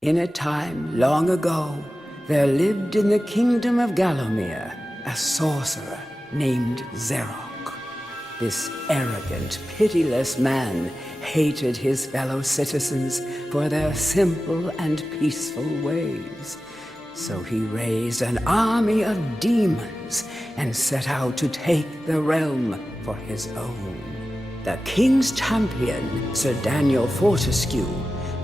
In a time long ago, there lived in the kingdom of Gallowmere a sorcerer named Zerok. This arrogant, pitiless man hated his fellow citizens for their simple and peaceful ways. So he raised an army of demons and set out to take the realm for his own. The king's champion, Sir Daniel Fortescue,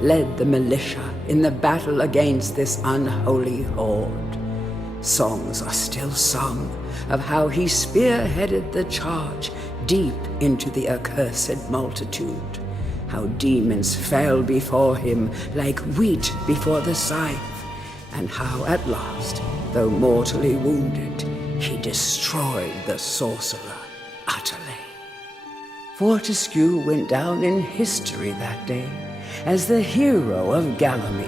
led the militia in the battle against this unholy horde. Songs are still sung of how he spearheaded the charge deep into the accursed multitude, how demons fell before him like wheat before the scythe, and how at last, though mortally wounded, he destroyed the sorcerer utterly. Fortescue went down in history that day as the hero of Gallowmere,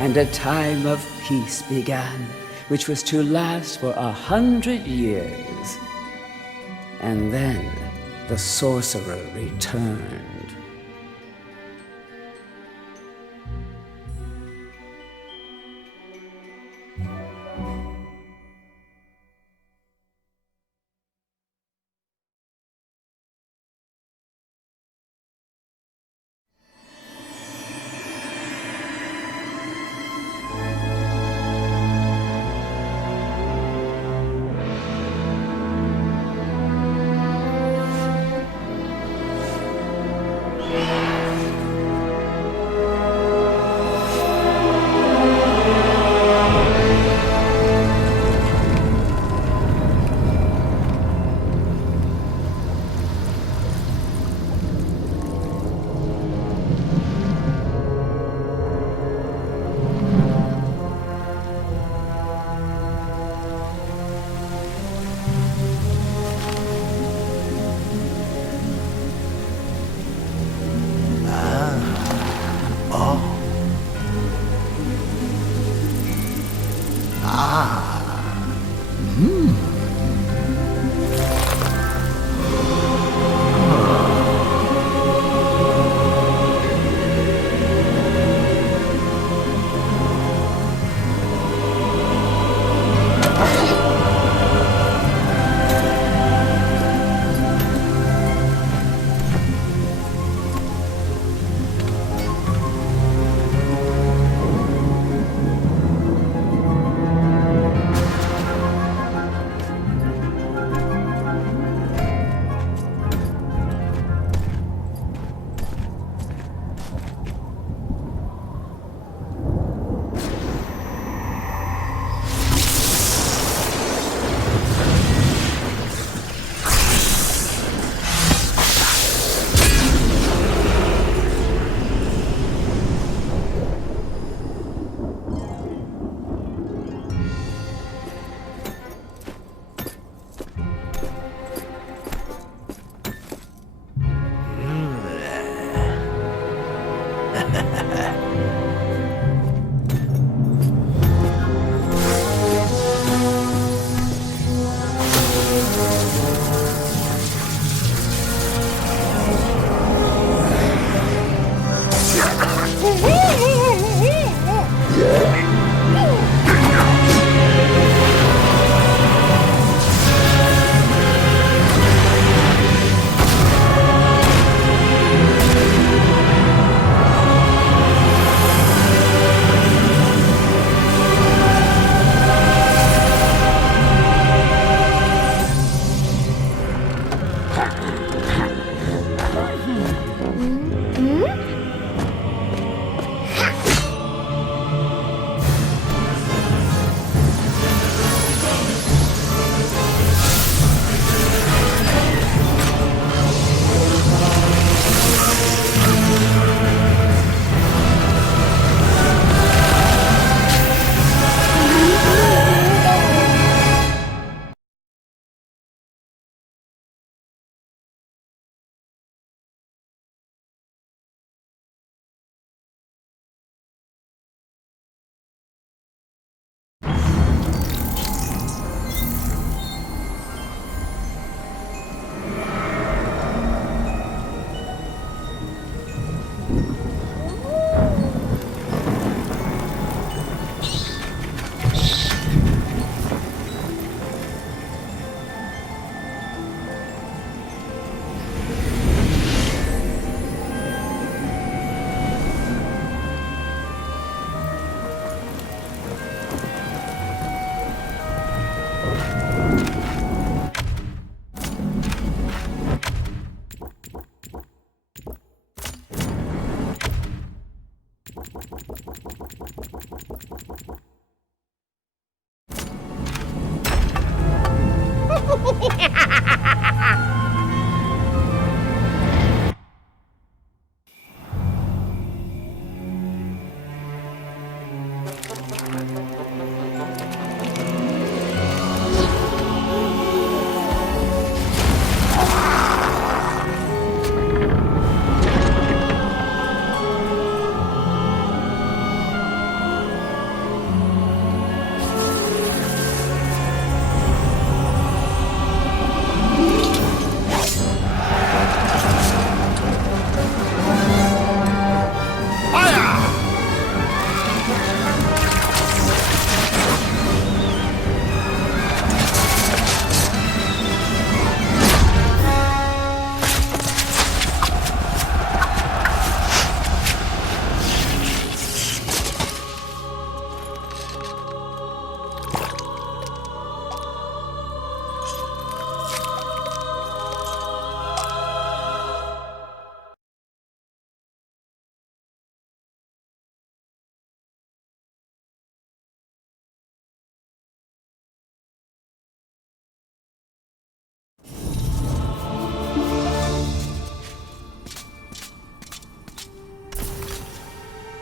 and a time of peace began, which was to last for 100 years. And then the sorcerer returned.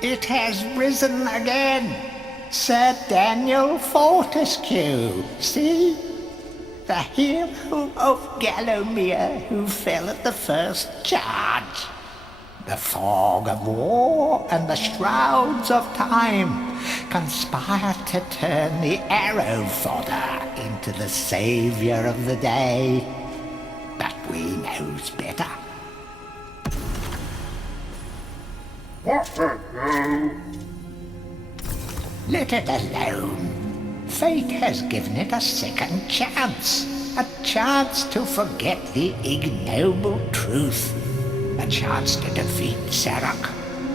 It has risen again. Sir Daniel Fortescue, see? The hero of Gallowmere who fell at the first charge. The fog of war and the shrouds of time conspire to turn the arrow fodder into the saviour of the day. But we knows better. Let it alone. Fate has given it a second chance. A chance to forget the ignoble truth. A chance to defeat Zarok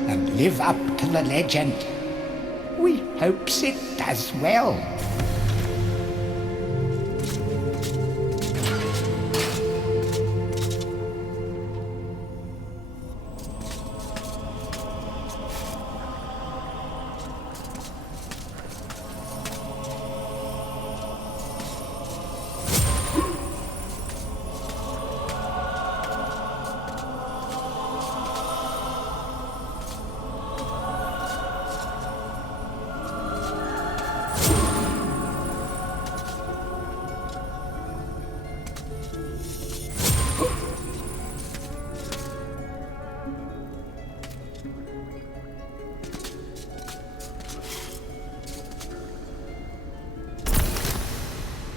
and live up to the legend. We hopes it does well.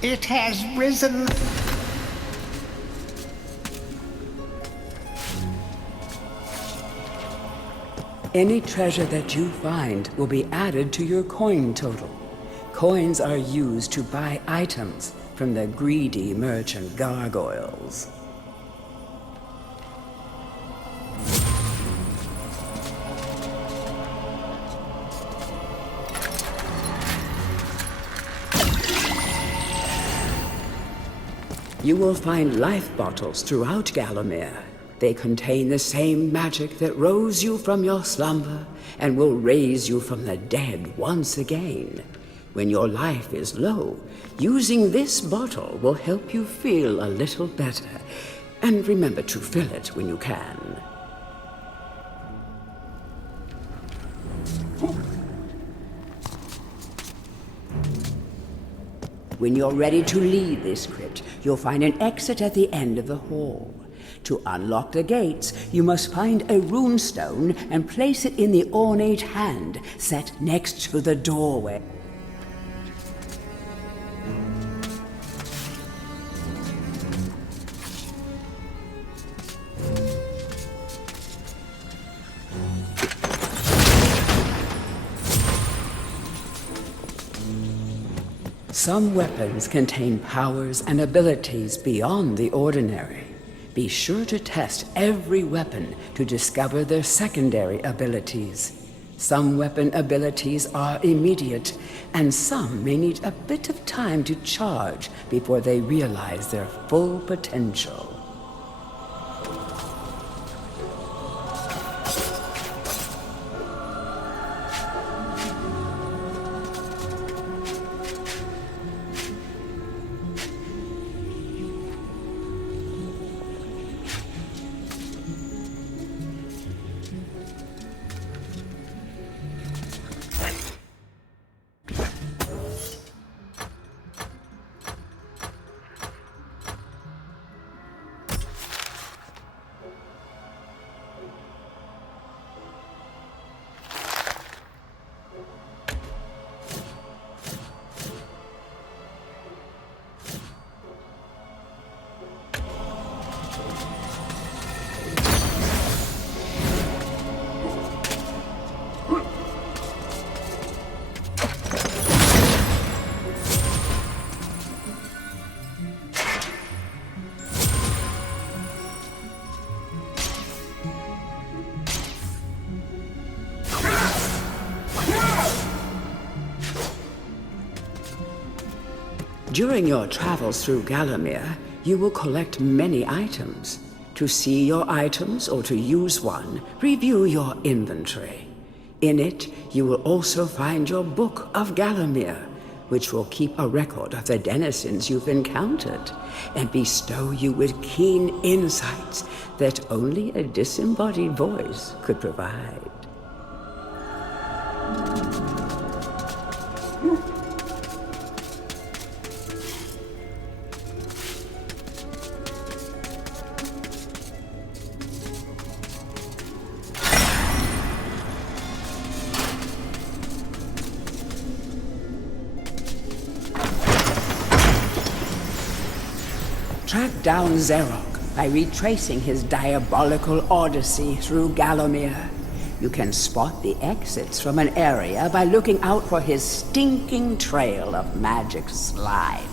It has risen. Any treasure that you find will be added to your coin total. Coins are used to buy items from the greedy merchant gargoyles. You will find life bottles throughout Gallowmere. They contain the same magic that rose you from your slumber and will raise you from the dead once again. When your life is low, using this bottle will help you feel a little better. And remember to fill it when you can. When you're ready to leave this crypt, you'll find an exit at the end of the hall. To unlock the gates, you must find a runestone and place it in the ornate hand set next to the doorway. Some weapons contain powers and abilities beyond the ordinary. Be sure to test every weapon to discover their secondary abilities. Some weapon abilities are immediate, and some may need a bit of time to charge before they realize their full potential. During your travels through Gallowmere, you will collect many items. To see your items or to use one, review your inventory. In it, you will also find your Book of Gallowmere, which will keep a record of the denizens you've encountered and bestow you with keen insights that only a disembodied voice could provide. Track down Xerok by retracing his diabolical odyssey through Gallowmere. You can spot the exits from an area by looking out for his stinking trail of magic slime.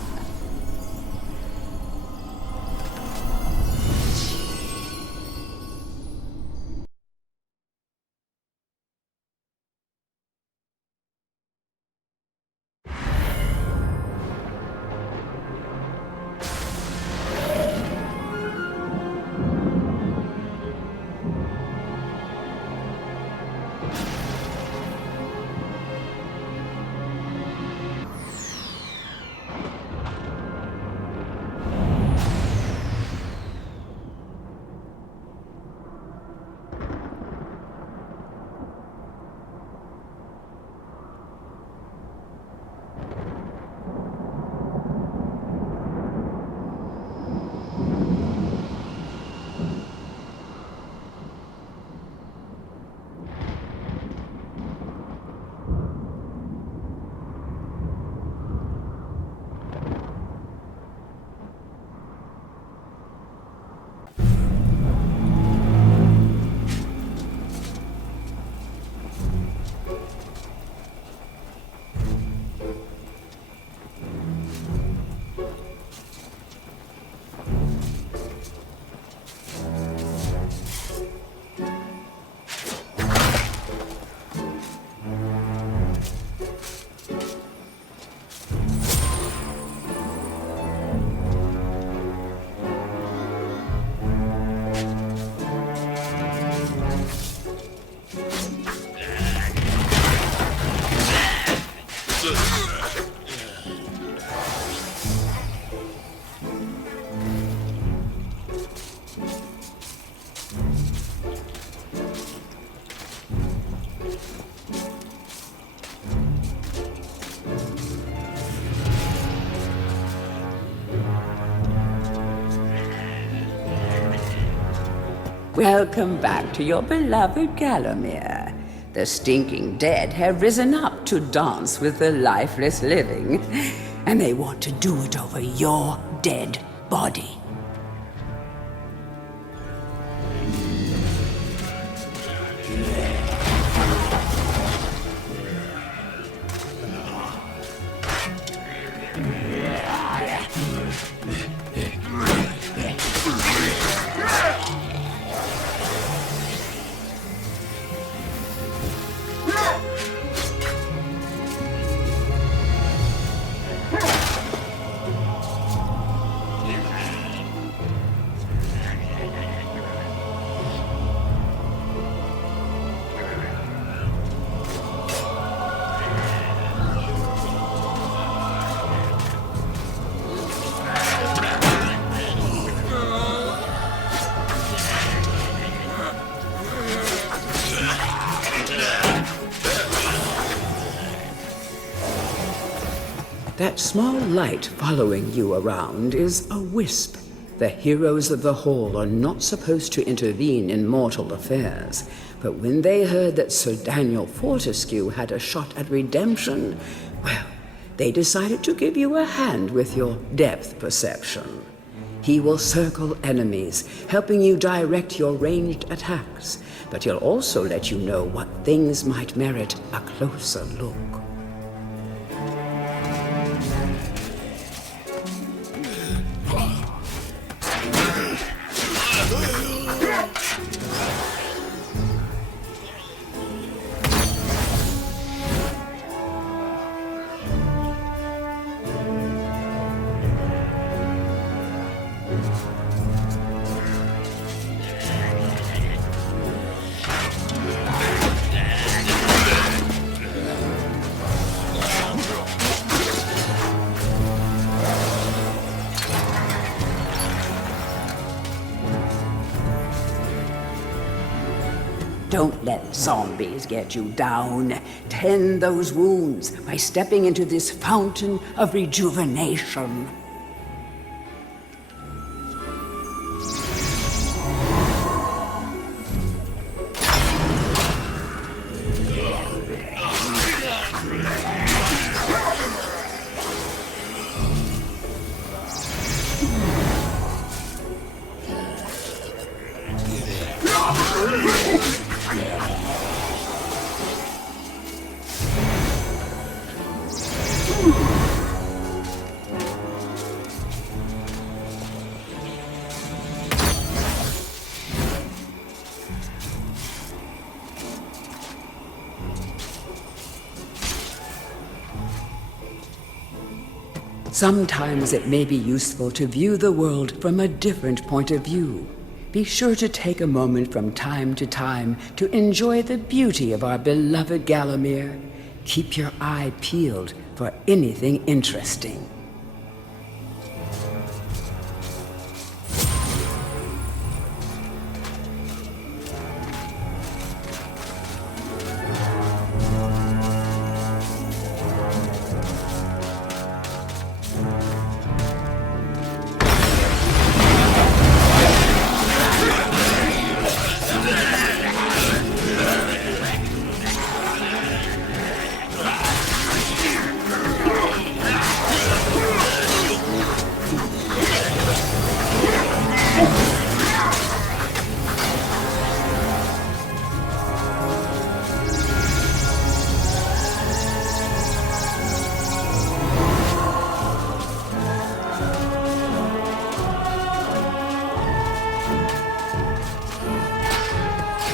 Welcome back to your beloved Gallowmere. The stinking dead have risen up to dance with the lifeless living, and they want to do it over your dead body. That small light following you around is a wisp. The heroes of the Hall are not supposed to intervene in mortal affairs, but when they heard that Sir Daniel Fortescue had a shot at redemption, well, they decided to give you a hand with your depth perception. He will circle enemies, helping you direct your ranged attacks, but he'll also let you know what things might merit a closer look. Don't let zombies get you down. Tend those wounds by stepping into this fountain of rejuvenation. Sometimes it may be useful to view the world from a different point of view. Be sure to take a moment from time to time to enjoy the beauty of our beloved Gallowmere. Keep your eye peeled for anything interesting.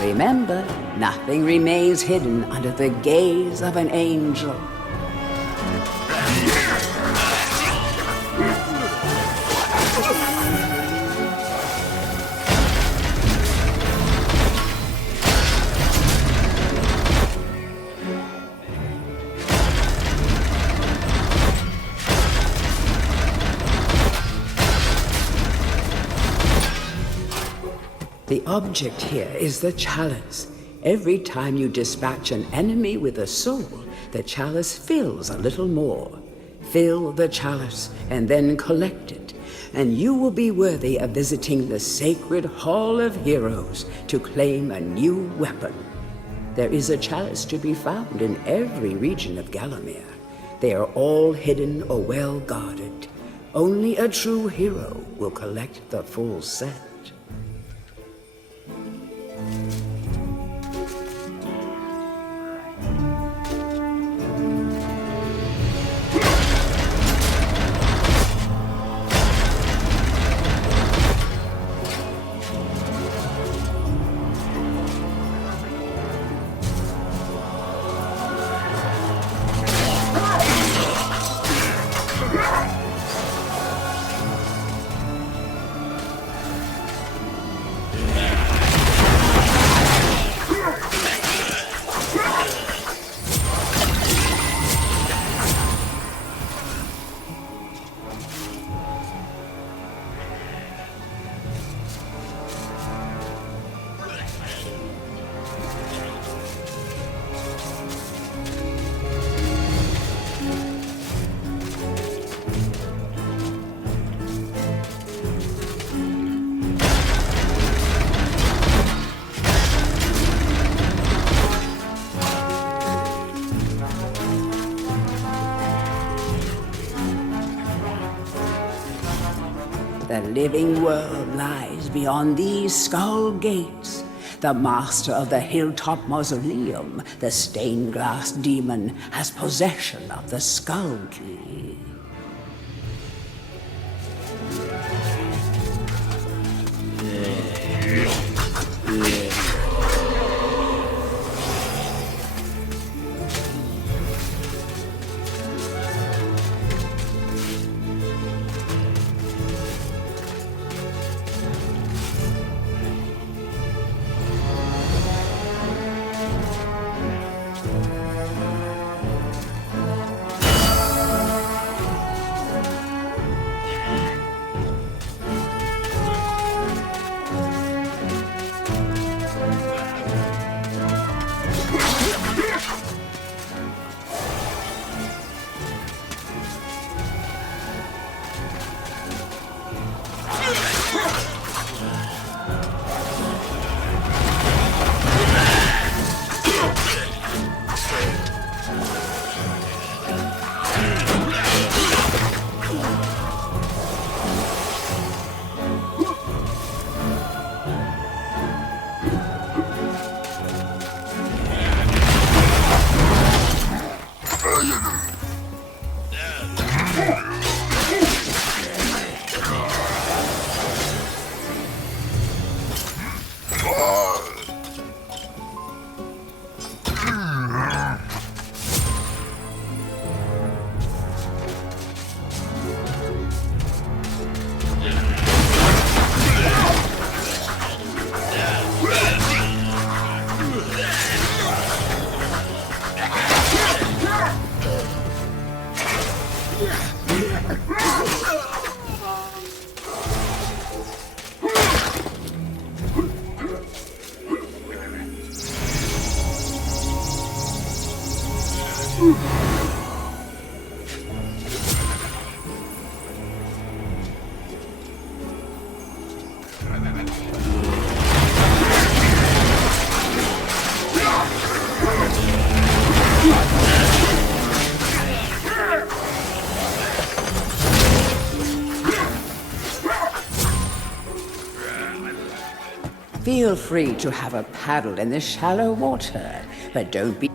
Remember, nothing remains hidden under the gaze of an angel. The object here is the chalice. Every time you dispatch an enemy with a soul, the chalice fills a little more. Fill the chalice and then collect it, and you will be worthy of visiting the sacred Hall of Heroes to claim a new weapon. There is a chalice to be found in every region of Gallowmere. They are all hidden or well guarded. Only a true hero will collect the full set. The living world lies beyond these skull gates. The master of the hilltop mausoleum, the stained glass demon, has possession of the skull key. Feel free to have a paddle in the shallow water, but don't be...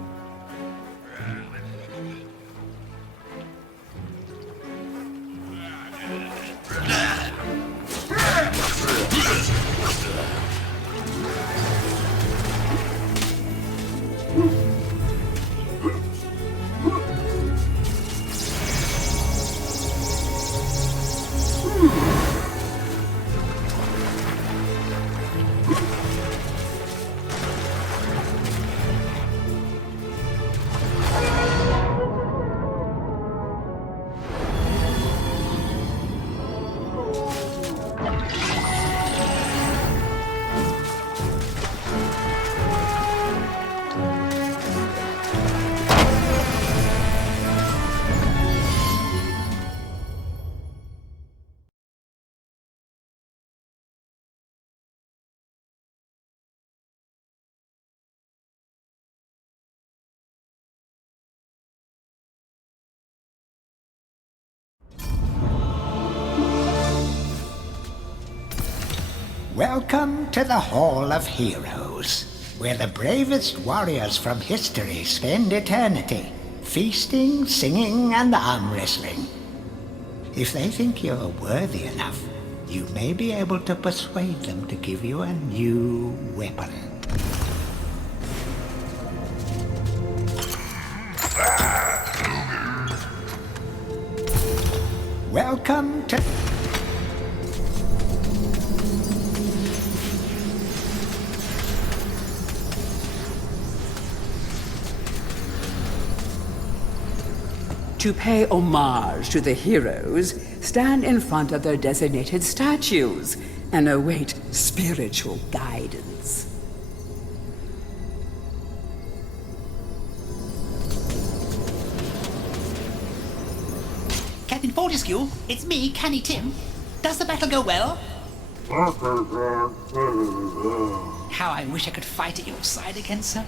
Welcome to the Hall of Heroes, where the bravest warriors from history spend eternity, feasting, singing, and arm wrestling. If they think you're worthy enough, you may be able to persuade them to give you a new weapon. Welcome to... To pay homage to the heroes, stand in front of their designated statues and await spiritual guidance. Captain Fortescue, it's me, Canny Tim. Does the battle go well? How I wish I could fight at your side again, sir.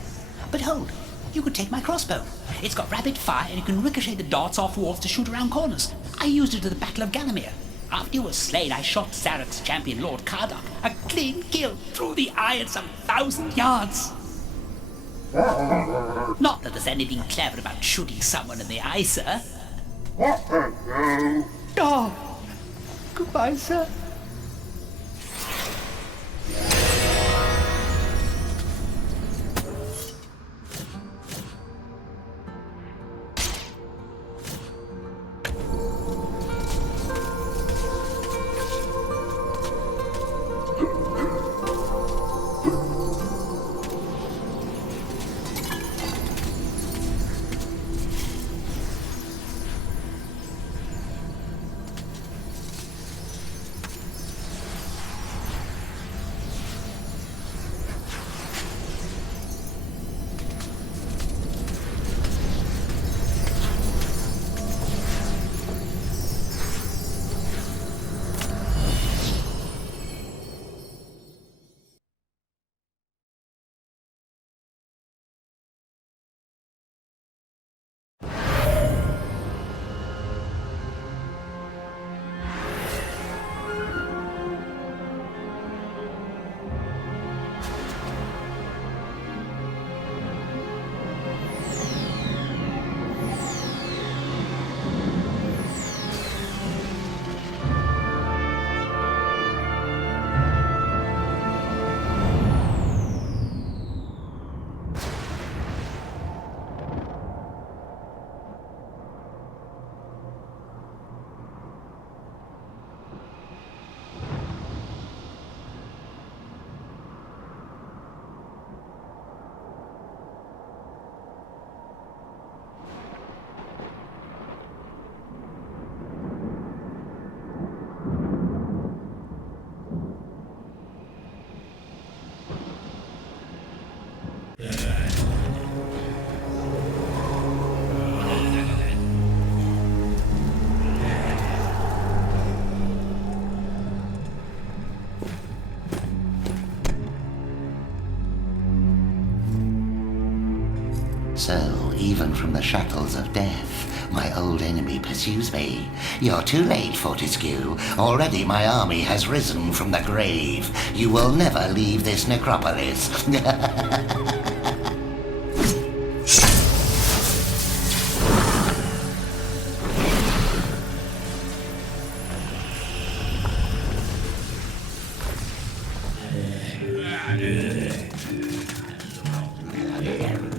But hold, you could take my crossbow. It's got rapid fire and you can ricochet the darts off walls to shoot around corners. I used it at the Battle of Gallowmere. After you were slain, I shot Zarok's champion, Lord Kardok, a clean kill through the eye at some 1,000 yards. Not that there's anything clever about shooting someone in the eye, sir. Oh, goodbye, sir. even from the shackles of death, my old enemy pursues me. You're too late, Fortescue. Already my army has risen from the grave. You will never leave this necropolis.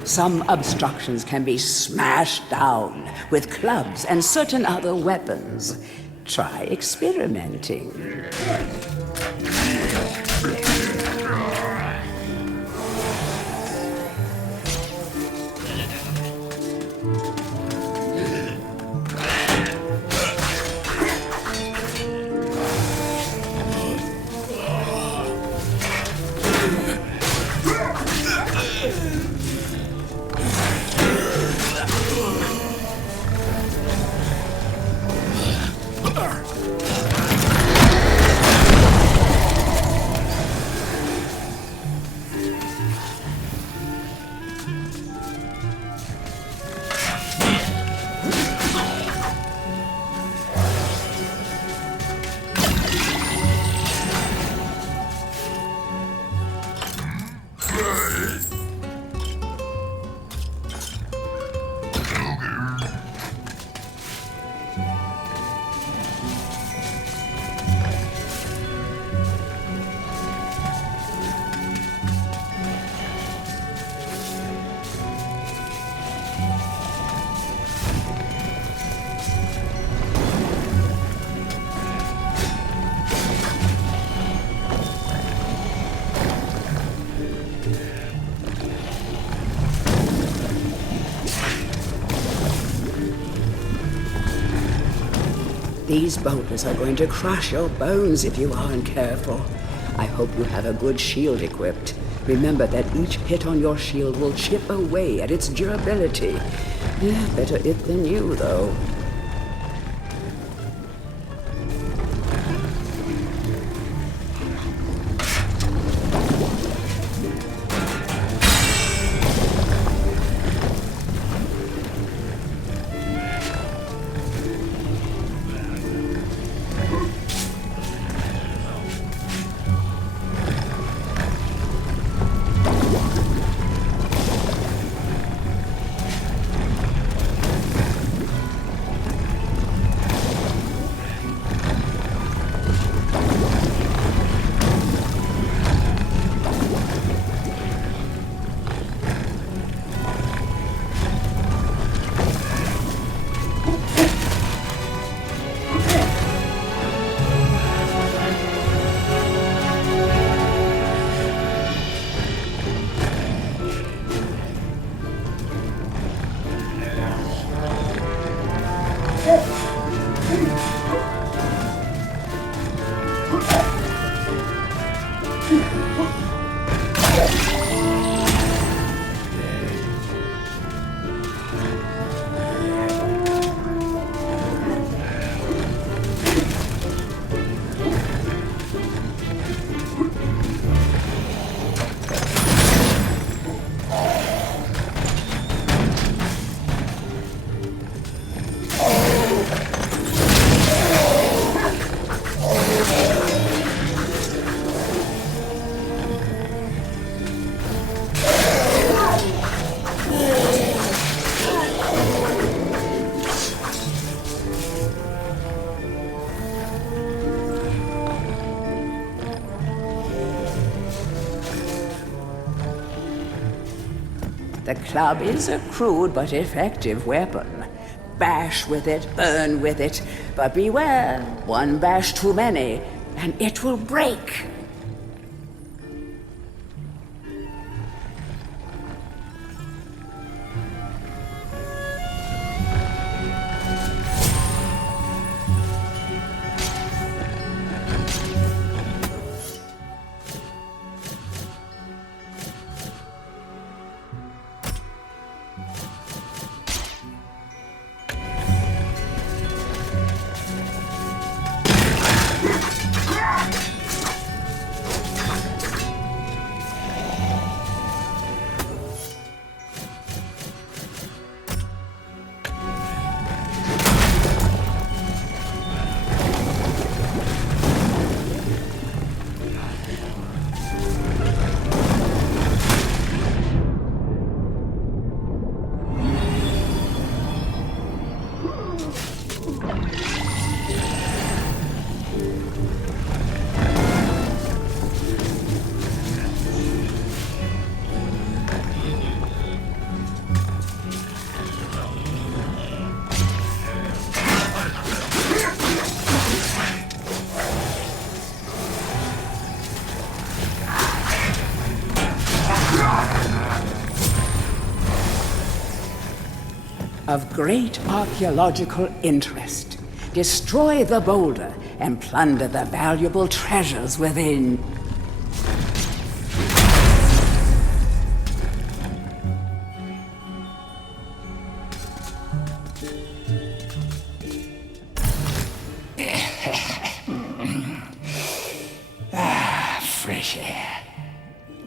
Some obstructions can be smashed down with clubs and certain other weapons. Try experimenting. These boulders are going to crush your bones if you aren't careful. I hope you have a good shield equipped. Remember that each hit on your shield will chip away at its durability. Yeah, better it than you, though. The club is a crude but effective weapon. Bash with it, burn with it, but beware, one bash too many, and it will break. of great archaeological interest. Destroy the boulder and plunder the valuable treasures within. Fresh air.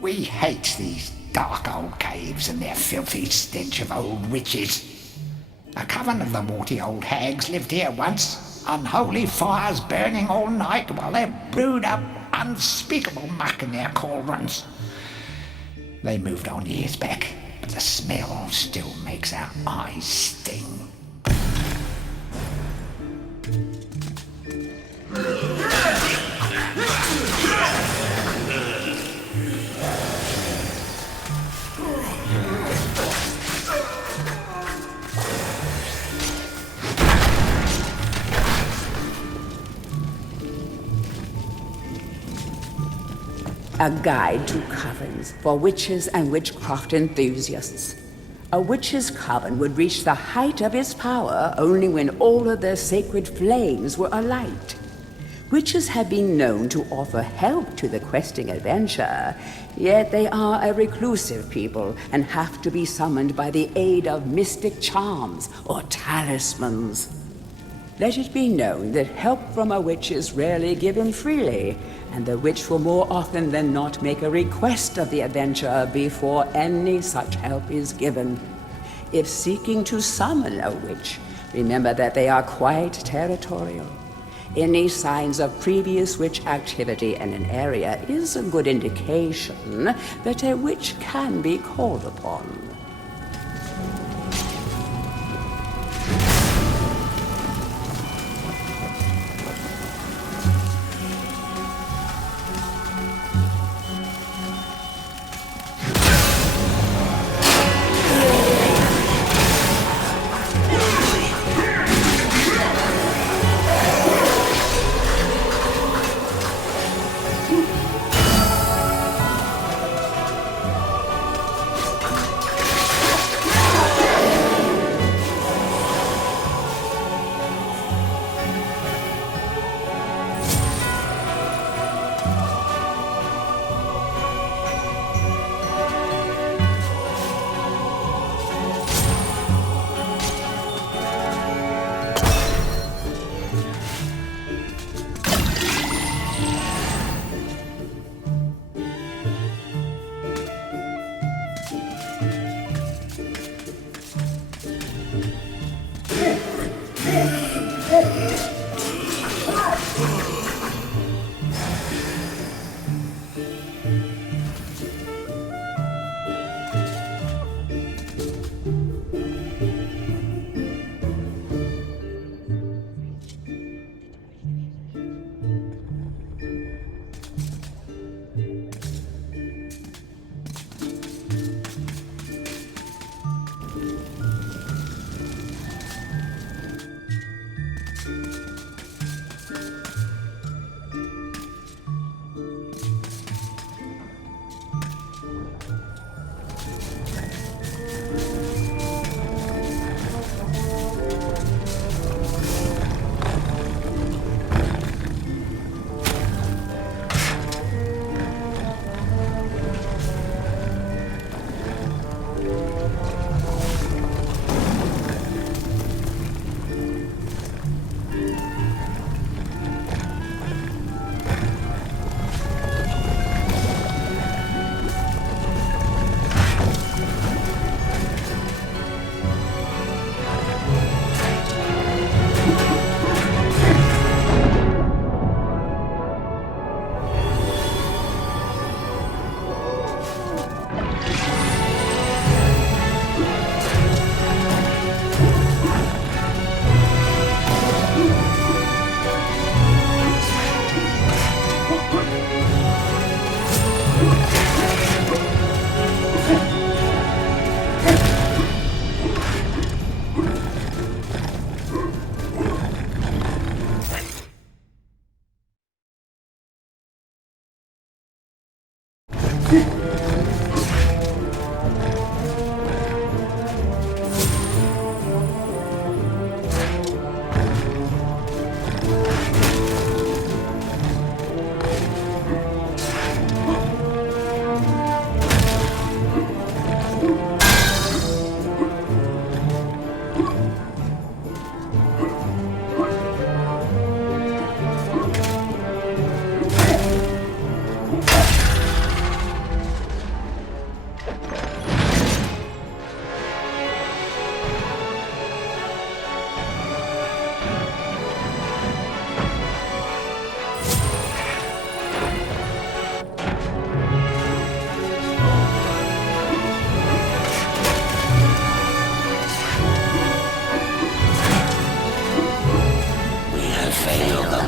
We hate these dark old caves and their filthy stench of old witches. A coven of the warty old hags lived here once, unholy fires burning all night while they brewed up unspeakable muck in their cauldrons. They moved on years back, but the smell still makes our eyes sting. A guide to covens for witches and witchcraft enthusiasts. A witch's coven would reach the height of its power only when all of their sacred flames were alight. Witches have been known to offer help to the questing adventurer, yet they are a reclusive people and have to be summoned by the aid of mystic charms or talismans. Let it be known that help from a witch is rarely given freely, and the witch will more often than not make a request of the adventurer before any such help is given. If seeking to summon a witch, remember that they are quite territorial. Any signs of previous witch activity in an area is a good indication that a witch can be called upon.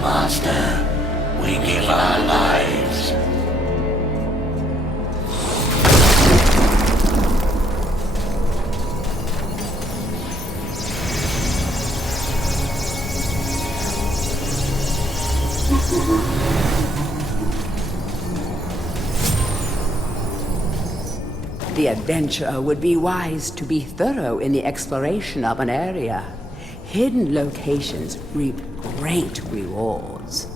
Master. We give our lives. The adventurer would be wise to be thorough in the exploration of an area. Hidden locations reap great rewards.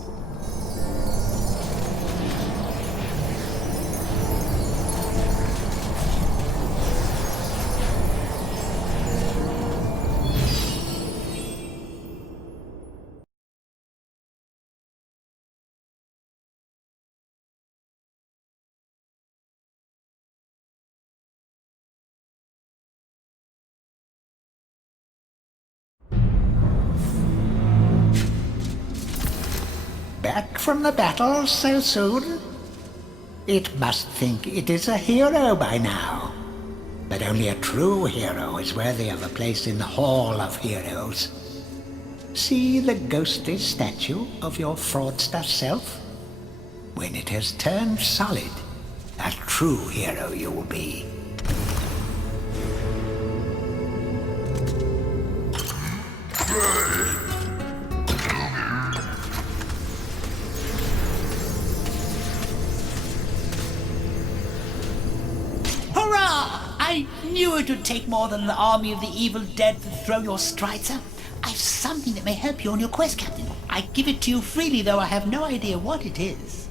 Back from the battle so soon? It must think it is a hero by now. But only a true hero is worthy of a place in the Hall of Heroes. See the ghostly statue of your fraudster self? When it has turned solid, a true hero you will be. I knew it would take more than an army of the evil dead to throw your strider. I've something that may help you on your quest, Captain. I give it to you freely, though I have no idea what it is.